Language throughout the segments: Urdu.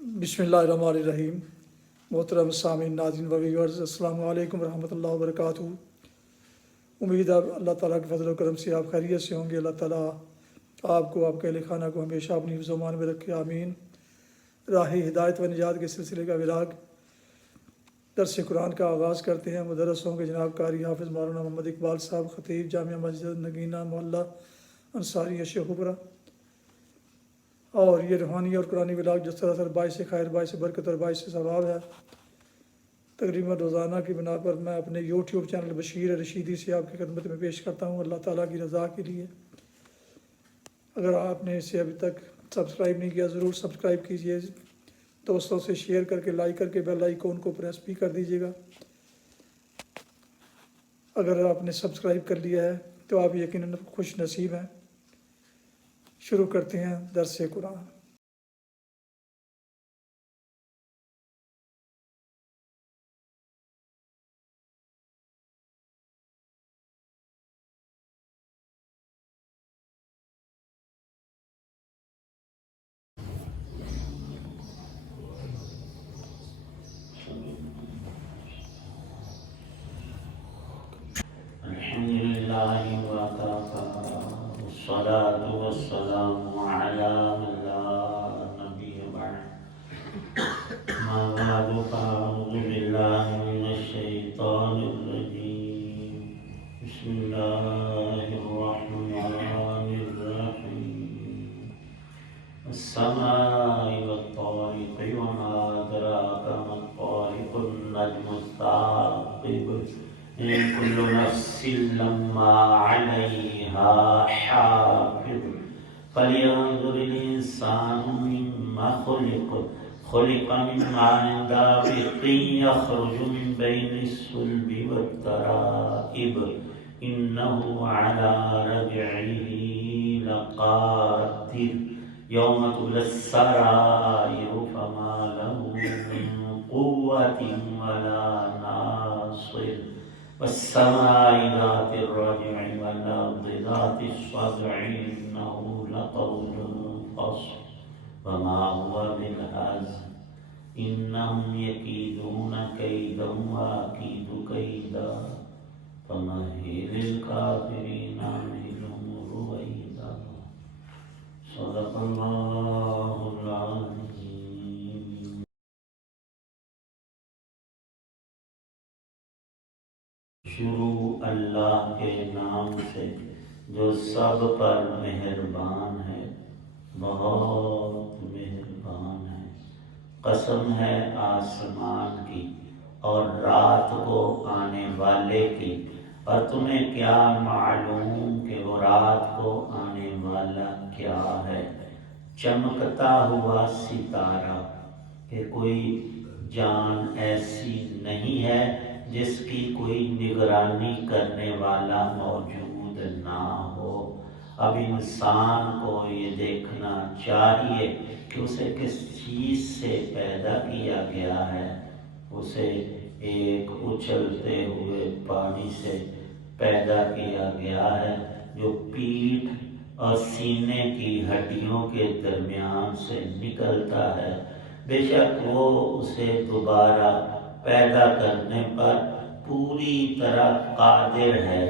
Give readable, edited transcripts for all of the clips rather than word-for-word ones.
بسم اللہ الرحمن الرحیم۔ محترم سامعین، ناظرین و ویورز، السلام علیکم ورحمۃ اللہ وبرکاتہ۔ امید ہے اللہ تعالیٰ کے فضل و کرم سے آپ خیریت سے ہوں گے۔ اللہ تعالیٰ آپ کو، آپ کے اہل خانہ کو ہمیشہ اپنی حفظ و امان میں رکھے، آمین۔ راہ ہدایت و نجات کے سلسلے کا وراگ درس قرآن کا آغاز کرتے ہیں۔ مدرس ہوں گے جناب قاری حافظ مولانا محمد اقبال صاحب، خطیب جامعہ مسجد نگینہ محلہ انصاری شیخ پورہ۔ اور یہ روحانی اور قرآنی ولاگ جس طرح باعث خیر، باعث برکت اور باعث ثواب ہے۔ تقریباً روزانہ کی بنا پر میں اپنے یوٹیوب چینل بشیر رشیدی سے آپ کی خدمت میں پیش کرتا ہوں، اللہ تعالیٰ کی رضا کے لیے۔ اگر آپ نے اسے ابھی تک سبسکرائب نہیں کیا، ضرور سبسکرائب کیجیے، دوستوں سے شیئر کر کے، لائک کر کے بیل آئیکن کو پریس بھی کر دیجیے گا۔ اگر آپ نے سبسکرائب کر لیا ہے تو آپ یقیناً خوش نصیب ہیں۔ شروع کرتے ہیں درس قرآن۔ الحمد لله وكفى والصلاة والسلام على من لا نبي بعد ما بعد فأعوذ بالله من الشيطان الرجيم بسم الله الرحمن الرحيم السماء والطارق وما أدراك ما الطارق النجم الثاقب إن كل نفس لما عليها حافظ فلينظر الإنسان مما خلق من ماء دافق يخرج من بين الصلب والترائب إنه على رجعه لقادر يوم تبلى السرائر فما له من قوة ولا ناصر والسماء ذات الرجع والأرض ذات الصدع إنه لقول فصل وما هو بالهزل إنهم يكيدون كيدا وأكيد كيدا فمهل الكافرين أمهلهم رويدا صدق الله العظيم۔ شروع اللہ کے نام سے جو سب پر مہربان ہے، بہت مہربان ہے۔ قسم ہے آسمان کی اور رات کو آنے والے کی، اور تمہیں کیا معلوم کہ وہ رات کو آنے والا کیا ہے؟ چمکتا ہوا ستارہ کہ کوئی جان ایسی نہیں ہے جس کی کوئی نگرانی کرنے والا موجود نہ ہو۔ اب انسان کو یہ دیکھنا چاہیے کہ اسے کس چیز سے پیدا کیا گیا ہے۔ اسے ایک اچھلتے ہوئے پانی سے پیدا کیا گیا ہے جو پیٹھ اور سینے کی ہڈیوں کے درمیان سے نکلتا ہے۔ بے شک وہ اسے دوبارہ پیدا کرنے پر پوری طرح قادر ہے۔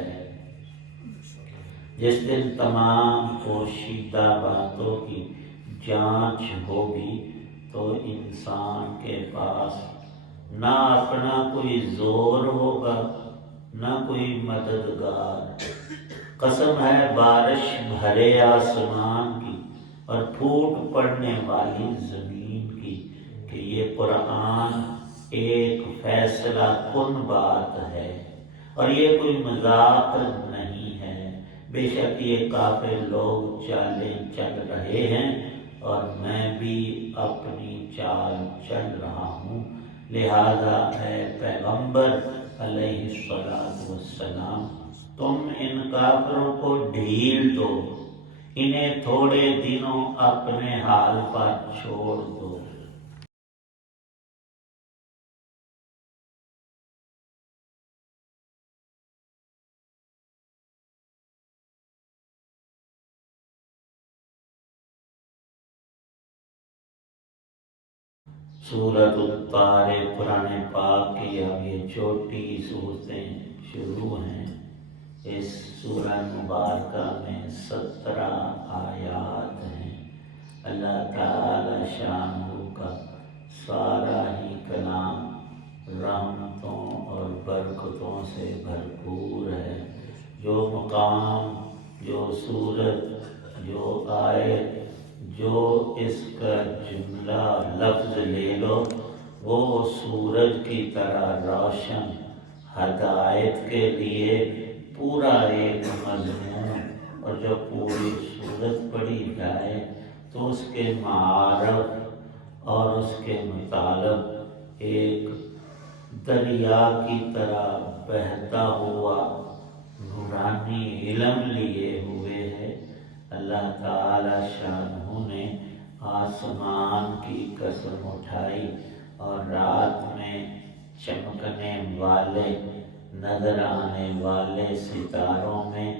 جس دن تمام پوشیدہ باتوں کی جانچ ہوگی تو انسان کے پاس نہ اپنا کوئی زور ہوگا نہ کوئی مددگار۔ قسم ہے بارش بھرے آسمان کی اور پھوٹ پڑنے والی زمین کی کہ یہ قرآن ایک فیصلہ کن بات ہے اور یہ کوئی مذاق نہیں ہے۔ بے شک یہ کافر لوگ چالیں چل رہے ہیں اور میں بھی اپنی چال چل رہا ہوں، لہذا اے پیغمبر علیہ السلام تم ان کافروں کو ڈھیل دو، انہیں تھوڑے دنوں اپنے حال پر چھوڑ دو۔ سورۃ الطارق قرآن پاک کی اب یہ چھوٹی صورتیں شروع ہیں۔ اس سورہ مبارکہ میں 17 آیات ہیں۔ اللہ تعالی شانہ کا سارا ہی کلام رحمتوں اور برکتوں سے بھرپور ہے۔ جو مقام، جو صورت، جو آیت، جو اس کا جملہ لفظ لے لو، وہ سورج کی طرح روشن، ہدایت کے لیے پورا ایک مضمون، اور جب پوری صورت پڑھی جائے تو اس کے معارف اور اس کے مطالب ایک دریا کی طرح بہتا ہوا نورانی علم لیے ہوئے ہے۔ اللہ تعالی شانہ نے آسمان کی قسم اٹھائی اور رات میں چمکنے والے، نظر آنے والے ستاروں میں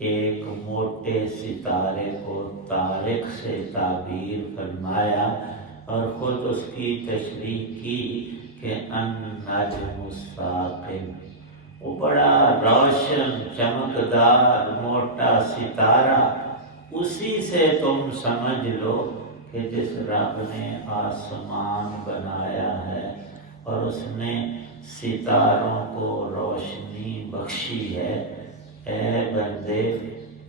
ایک موٹے ستارے کو طارق سے تعبیر فرمایا اور خود اس کی تشریح کی کہ النجم الثاقب، وہ بڑا روشن چمکدار موٹا ستارہ، اسی سے تم سمجھ لو کہ جس رب نے آسمان بنایا ہے اور اس نے ستاروں کو روشنی بخشی ہے، اے بندے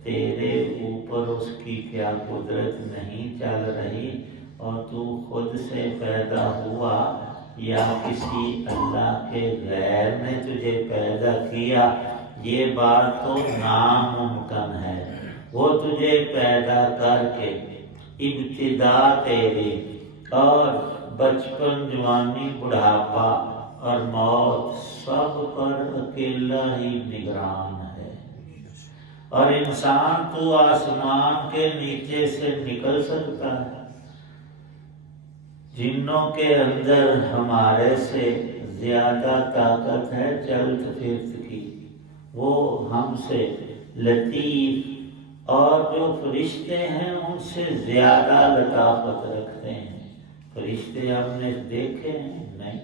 تیرے اوپر اس کی کیا قدرت نہیں چل رہی، اور تو خود سے پیدا ہوا یا کسی اللہ کے غیر نے تجھے پیدا کیا؟ یہ بات تو ناممکن ہے۔ وہ تجھے پیدا کر کے ابتدا تیری اور بچپن، جوانی، بڑھاپا اور موت سب پر اکیلا ہی نگران ہے۔ اور انسان تو آسمان کے نیچے سے نکل سکتا ہے، جنوں کے اندر ہمارے سے زیادہ طاقت ہے چلت پھرت کی، وہ ہم سے لطیف، اور جو فرشتے ہیں ان سے زیادہ لطافت رکھتے ہیں۔ فرشتے ہم نے دیکھے ہیں نہیں،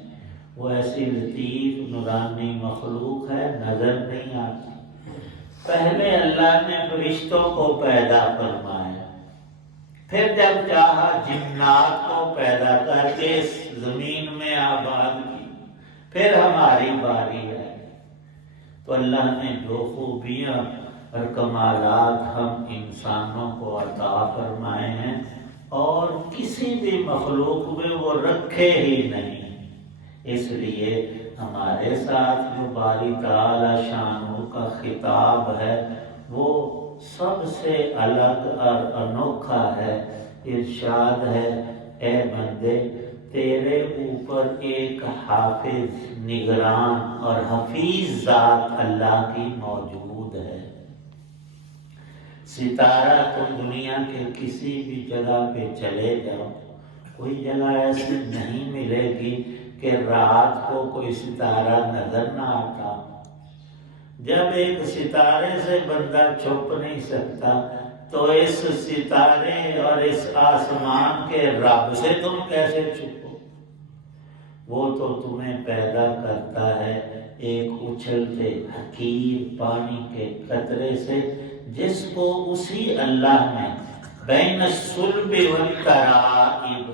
وہ ایسی لطیف نورانی مخلوق ہے، نظر نہیں آتی۔ پہلے اللہ نے فرشتوں کو پیدا فرمایا، پھر جب چاہا جنات کو پیدا کر کے اس زمین میں آباد کی، پھر ہماری باری ہے۔ تو اللہ نے جو خوبیاں اور کمالات ہم انسانوں کو عطا فرمائے ہیں اور کسی بھی مخلوق میں وہ رکھے ہی نہیں، اس لیے ہمارے ساتھ جو باری تعالی شانہ کا خطاب ہے وہ سب سے الگ اور انوکھا ہے۔ ارشاد ہے، اے بندے تیرے اوپر ایک حافظ، نگران اور حفیظ ذات اللہ کی موجود ہے۔ ستارہ تم دنیا کے کسی بھی جگہ پہ چلے جاؤ، کوئی جگہ ایسی نہیں ملے گی کہ رات کو کوئی ستارہ نظر نہ آتا۔ جب ایک ستارے سے بندہ چھپ نہیں سکتا تو اس ستارے اور اس آسمان کے رب سے تم کیسے چھپو؟ وہ تو تمہیں پیدا کرتا ہے ایک اچھلتے حقیر پانی کے قطرے سے، جس کو اسی اللہ نے بین الصلب والترائب،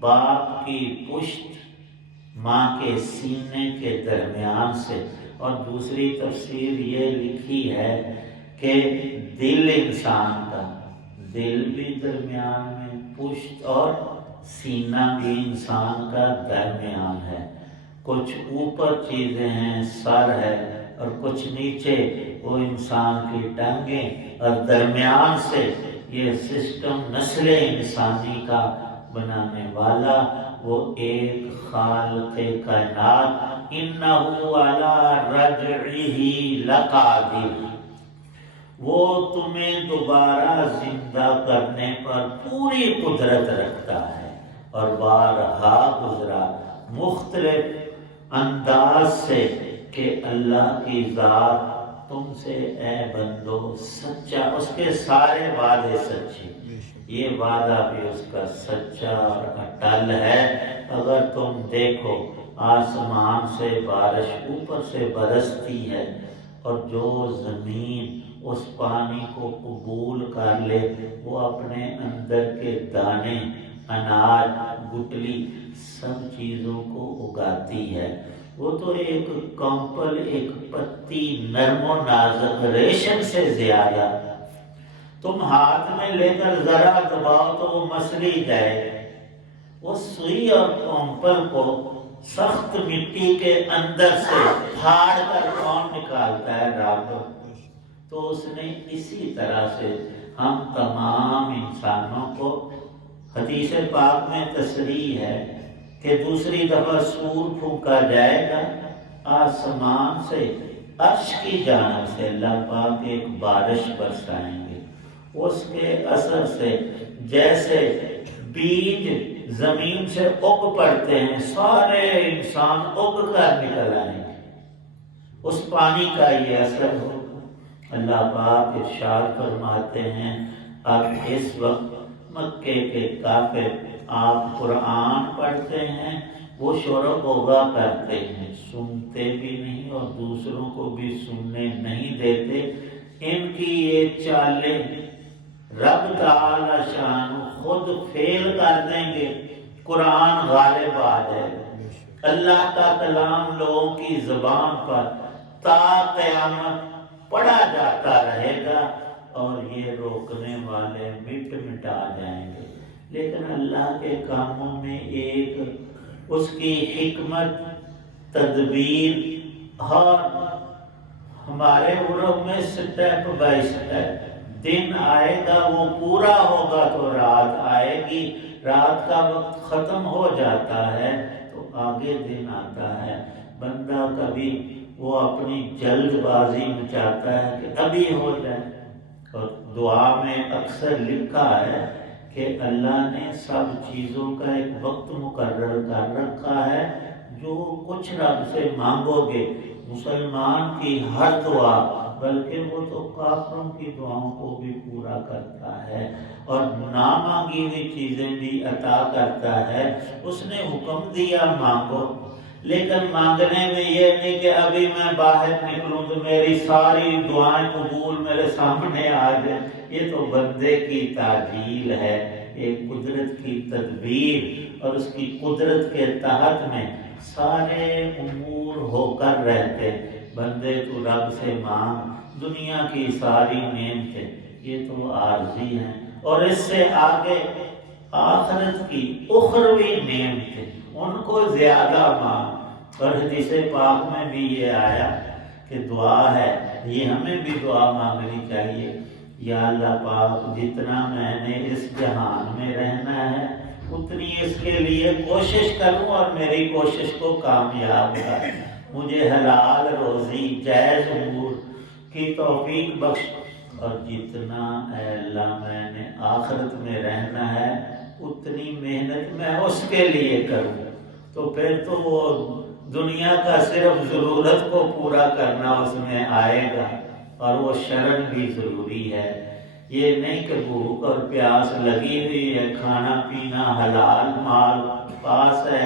باپ کی پشت ماں کے سینے کے درمیان سے، اور دوسری تفسیر یہ لکھی ہے کہ دل انسان کا، دل بھی درمیان میں، پشت اور سینہ بھی انسان کا درمیان ہے۔ کچھ اوپر چیزیں ہیں، سر ہے، اور کچھ نیچے وہ انسان کی ٹانگیں، اور درمیان سے یہ سسٹم نسل انسانی کا بنانے والا وہ ایک خالق کائنات، انہو علی رجعہ لقادر، وہ تمہیں دوبارہ زندہ کرنے پر پوری قدرت رکھتا ہے۔ اور بارہا گزرا مختلف انداز سے کہ اللہ کی ذات تم سے اے بندو سچا، اس کے سارے وعدے سچے، یہ وعدہ بھی اس کا سچا اور اٹل ہے اگر تم دیکھو آسمان سے بارش اوپر سے برستی ہے اور جو زمین اس پانی کو قبول کر لے وہ اپنے اندر کے دانے، اناج، گٹلی سب چیزوں کو اگاتی ہے، وہ تو ایک کمپل، ایک پتی نرم و نازک ریشم سے زیادہ تم ہاتھ میں لے کر ذرا دباؤ تو وہ مسلی جائے۔ اس سوئی اور کمپل کو سخت مٹی کے اندر سے پھاڑ کر کون نکالتا ہے؟ رب۔ تو اس نے اسی طرح سے ہم تمام انسانوں کو، حدیث پاک میں تصریح ہے کہ دوسری دفعہ سور پھونکا جائے گا، آسمان سے عرش کی جانب سے اللہ پاک ایک بارش برسائیں گے، اس کے اثر سے جیسے بیج زمین سے اگ پڑتے ہیں سارے انسان اگ کر نکل آئیں گے، اس پانی کا یہ اثر ہوگا۔ اللہ پاک ارشاد فرماتے ہیں اب اس وقت مکے کے کافر آپ قرآن پڑھتے ہیں وہ شور غوغا کرتے ہیں، سنتے بھی نہیں اور دوسروں کو بھی سننے نہیں دیتے۔ ان کی یہ چالیں رب تعالی شان خود فیل کر دیں گے، قرآن غالب آ جائے گا، اللہ کا کلام لوگوں کی زبان پر تا قیامت پڑھا جاتا رہے گا اور یہ روکنے والے مٹ مٹا جائیں گے۔ لیکن اللہ کے کاموں میں ایک اس کی حکمت، تدبیر اور ہمارے عرب میں سٹیپ بائی سٹیپ، دن آئے گا وہ پورا ہوگا تو رات آئے گی، رات کا وقت ختم ہو جاتا ہے تو آگے دن آتا ہے۔ بندہ کبھی وہ اپنی جلد بازی میں چاہتا ہے کہ ابھی ہو جائے، اور دعا میں اکثر لکھا ہے کہ اللہ نے سب چیزوں کا ایک وقت مقرر کر رکھا ہے، جو کچھ رب سے مانگو گے، مسلمان کی ہر دعا بلکہ وہ تو کافروں کی دعاؤں کو بھی پورا کرتا ہے اور نہ مانگی ہوئی چیزیں بھی عطا کرتا ہے۔ اس نے حکم دیا مانگو، لیکن مانگنے میں یہ نہیں کہ ابھی میں باہر نکلوں تو میری ساری دعائیں قبول میرے سامنے آ جائیں، یہ تو بندے کی تعجیل ہے، ایک قدرت کی تدبیر، اور اس کی قدرت کے تحت میں سارے امور ہو کر رہتے۔ بندے تو رب سے مانگ، دنیا کی ساری نعمتیں یہ تو عارضی ہیں، اور اس سے آگے آخرت کی اخروی نعمتیں ان کو زیادہ مانگ۔ اور حدیث پاک میں بھی یہ آیا کہ دعا ہے، یہ ہمیں بھی دعا مانگنی چاہیے، یا اللہ پاک جتنا میں نے اس جہان میں رہنا ہے اتنی اس کے لیے کوشش کروں اور میری کوشش کو کامیاب کر، مجھے حلال روزی جائز امور کی توفیق بخش، اور جتنا اے اللہ میں نے آخرت میں رہنا ہے اتنی محنت میں اس کے لیے کروں۔ تو پھر تو وہ دنیا کا صرف ضرورت کو پورا کرنا اس میں آئے گا، اور وہ شرن بھی ضروری ہے۔ یہ نہیں کہ بھوک اور پیاس لگی ہوئی ہے، کھانا پینا حلال مال پاس ہے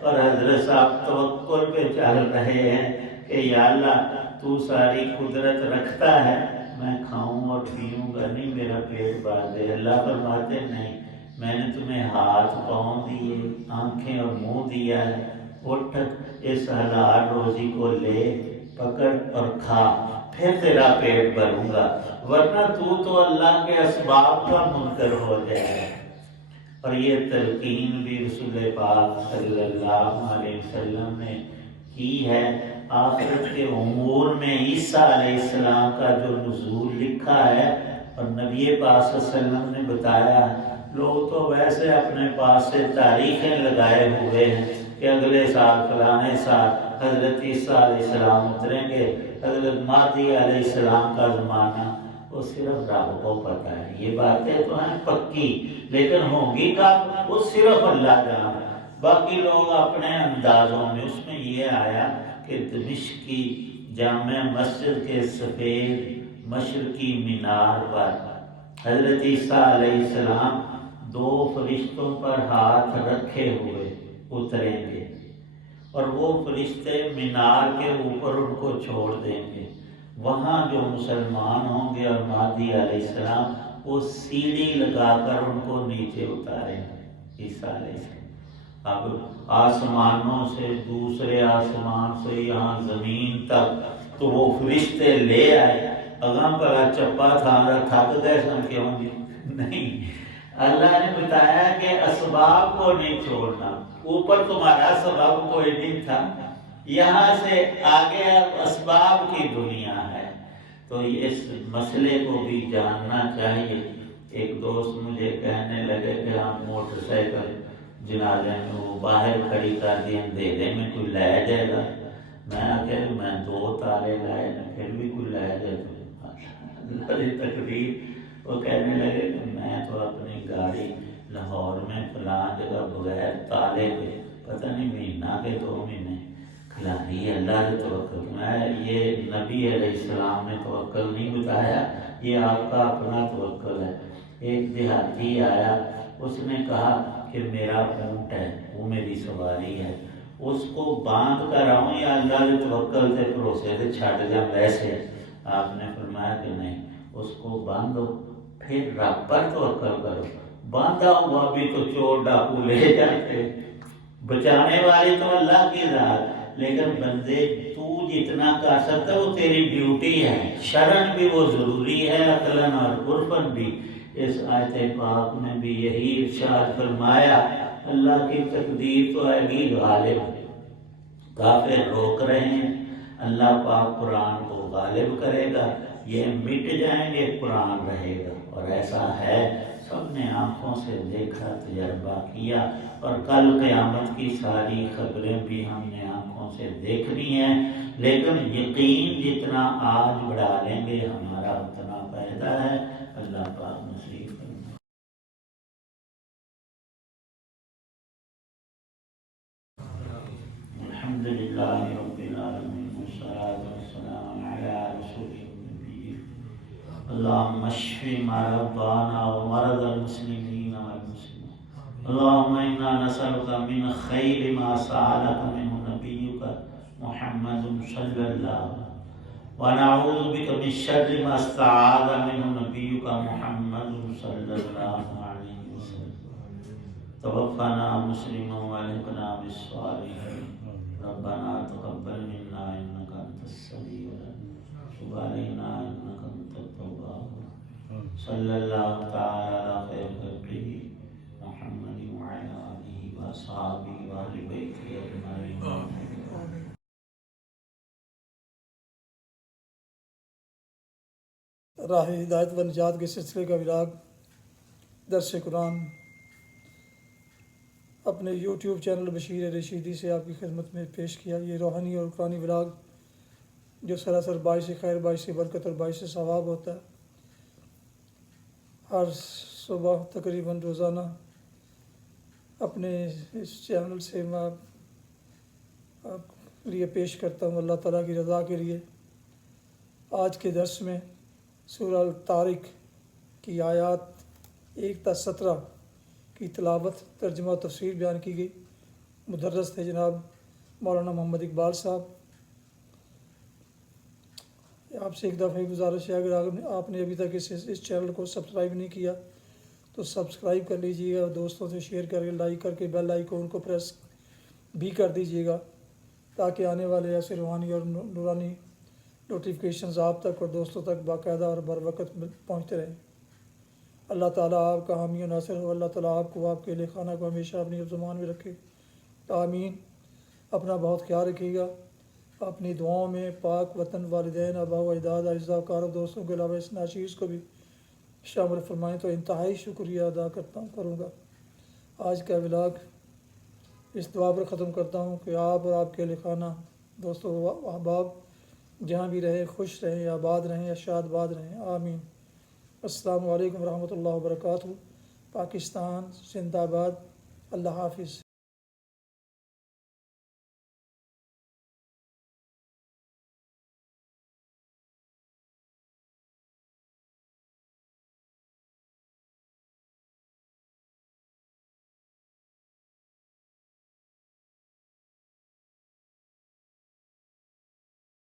اور حضرت صاحب توکل پہ چل رہے ہیں کہ یا اللہ تو ساری قدرت رکھتا ہے، میں کھاؤں اور پیوں گا نہیں میرا پیٹ بھر دے۔ اللہ فرماتے نہیں، میں نے تمہیں ہاتھ پاؤں دیے، آنکھیں اور منہ دیا ہے، اٹھ اس حلال روزی کو لے پکڑ اور کھا، پھر تیرا پیٹ بھروں گا، ورنہ تو اللہ کے اسباب کا منکر ہو جائے۔ اور یہ تلقین بھی رسول پاک صلی اللہ علیہ وسلم نے کی ہے۔ آخرت کے امور میں عیسیٰ علیہ السلام کا جو نزول لکھا ہے اور نبی پاک صلی اللہ علیہ وسلم نے بتایا، لوگ تو ویسے اپنے پاس سے تاریخیں لگائے ہوئے ہیں کہ اگلے سال فلانے سال حضرت عیسیٰ علیہ السلام اتریں گے، حضرت مہدی علیہ السلام کا زمانہ، وہ صرف رب کو پتہ ہے۔ یہ باتیں تو ہیں پکی، لیکن ہوں گی کب وہ صرف اللہ جانے۔ باقی لوگ اپنے اندازوں میں، اس میں یہ آیا کہ دمشق کی جامع مسجد کے سفید مشرقی مینار پر حضرت عیسیٰ علیہ السلام دو فرشتوں پر ہاتھ رکھے ہوئے اتریں گے اور وہ فرشتے مینار کے اوپر ان کو چھوڑ دیں گے. وہاں جو مسلمان ہوں گے اور مہدی علیہ السلام وہ سیڑھی لگا کر ان کو نیچے اتاریں گے عیسیٰ علیہ السلام. اب آسمانوں سے دوسرے آسمان سے یہاں زمین تک تو وہ فرشتے لے آئے. اگاں پڑا چپا تھا تھک گئے سن کیوں گے نہیں. اللہ نے بتایا کہ اسباب کو نہیں چھوڑنا. اوپر تمہارا سبب کوئی نہیں تھا, یہاں سے آگے اب اسباب کی دنیا ہے. تو اس مسئلے کو بھی جاننا چاہیے. ایک دوست مجھے کہنے لگے کہ ہم موٹر سائیکل جنازے میں وہ باہر کھڑی کر دی اندھیرے میں کوئی لے جائے گا. میں 2 تالے لائے پھر بھی کوئی لے جائے اللہ کی تقدیر. وہ کہنے لگے کہ میں تو اپنی گاڑی لاہور میں فلاں جگہ بغیر تالے کے پتہ نہیں مہینہ کے 2 مہینے کھلانی ہے. اللہ کے توکل. میں یہ نبی علیہ السلام نے توکل نہیں بتایا, یہ آپ کا اپنا توکل ہے. ایک دیہاتی آیا, اس نے کہا کہ میرا اونٹ ہے وہ میری سواری ہے, اس کو باندھ کر آؤں یا اللہ کے توکل سے بھروسے سے چھٹ جاؤں ویسے. آپ نے فرمایا کہ نہیں, اس کو باندھو پھر رب پر توکل کرو. باندھا ہوا بھی تو چور ڈاکو لے جاتے, بچانے والی تو اللہ کی ذات, لیکن بندے تو جتنا کر سکتا وہ تیری ڈیوٹی ہے. شرن بھی وہ ضروری ہے, عقلاً اور عرفاً بھی. اس آیت پاک میں بھی یہی ارشاد فرمایا, اللہ کی تقدیر تو ہے گی غالب. کافر روک رہے ہیں, اللہ پاک قرآن کو غالب کرے گا. یہ مٹ جائیں گے, قرآن رہے گا. اور ایسا ہے, سب نے آنکھوں سے دیکھا, تجربہ کیا, اور کل قیامت کی ساری خبریں بھی ہم نے آنکھوں سے دیکھنی ہیں. لیکن یقین جتنا آج بڑھا لیں گے ہمارا اتنا فائدہ ہے. اللہ پاک نصیب فرمائے. الحمدللہ رب العالمین والصلاة والسلام علی رسول النبی. اللہم اشف مرضانا ومرضى المسلمین والمسلمات. اللہم انا نسألک من خیر ما سألک منہ نبیک محمد صلی اللہ علیہ وسلم, ونعوذ بک من شر ما استعاذ منہ نبیک محمد صلی اللہ علیہ وسلم. توفنا مسلما والحقنا بالصالحین. ربنا تقبل منا انک انت السمیع العلیم وتب علینا انک انت التواب الرحیم. صلی اللہ تعالی علی خیر خلقہ محمد وعلی آلہ واصحابہ واہل بیتہ اجمعین. راہ ہدایت و نجات کے سلسلے کا ولاگ درس قرآن اپنے یوٹیوب چینل بشیر رشیدی سے آپ کی خدمت میں پیش کیا. یہ روحانی اور قرآنی ولاگ جو سراسر باعث خیر, باعث برکت اور باعث ثواب ہوتا ہے. ہر صبح تقریباً روزانہ اپنے اس چینل سے میں آپ لیے پیش کرتا ہوں اللہ تعالیٰ کی رضا کے لیے. آج کے درس میں سورہ الطارق کی آیات 1 تا 17 کی تلاوت, ترجمہ و تفسیر بیان کی گئی. مدرس تھے جناب مولانا محمد اقبال صاحب. آپ سے ایک دفعہ گزارش ہے, اگر آپ نے ابھی تک اس چینل کو سبسکرائب نہیں کیا تو سبسکرائب کر لیجیے گا, اور دوستوں سے شیئر کر کے لائک کر کے بیل آئیکن کو پریس بھی کر دیجیے گا, تاکہ آنے والے ایسے روحانی اور نورانی نوٹیفیکیشنز آپ تک اور دوستوں تک باقاعدہ اور بر وقت پہنچتے رہیں. اللہ تعالیٰ آپ کا حامی و ناصر ہو. اللہ تعالیٰ آپ کو, آپ کے اہل خانہ کو ہمیشہ اپنی زبان میں رکھے. آمین. اپنا بہت خیال رکھیے گا. اپنی دعاؤں میں پاک وطن, والدین, آباء و اجداد, اعزاء و اقارب, دوستوں کے علاوہ اس ناچیز کو بھی شامل فرمائیں تو انتہائی شکریہ ادا کروں گا. آج کا ولاگ اس دعا پر ختم کرتا ہوں کہ آپ اور آپ کے اہل خانہ, دوستوں و احباب جہاں بھی رہیں, خوش رہیں, آباد رہیں, یا شاد باد رہیں. آمین. السلام علیکم ورحمۃ اللہ وبرکاتہ. پاکستان زندہ باد. اللہ حافظ.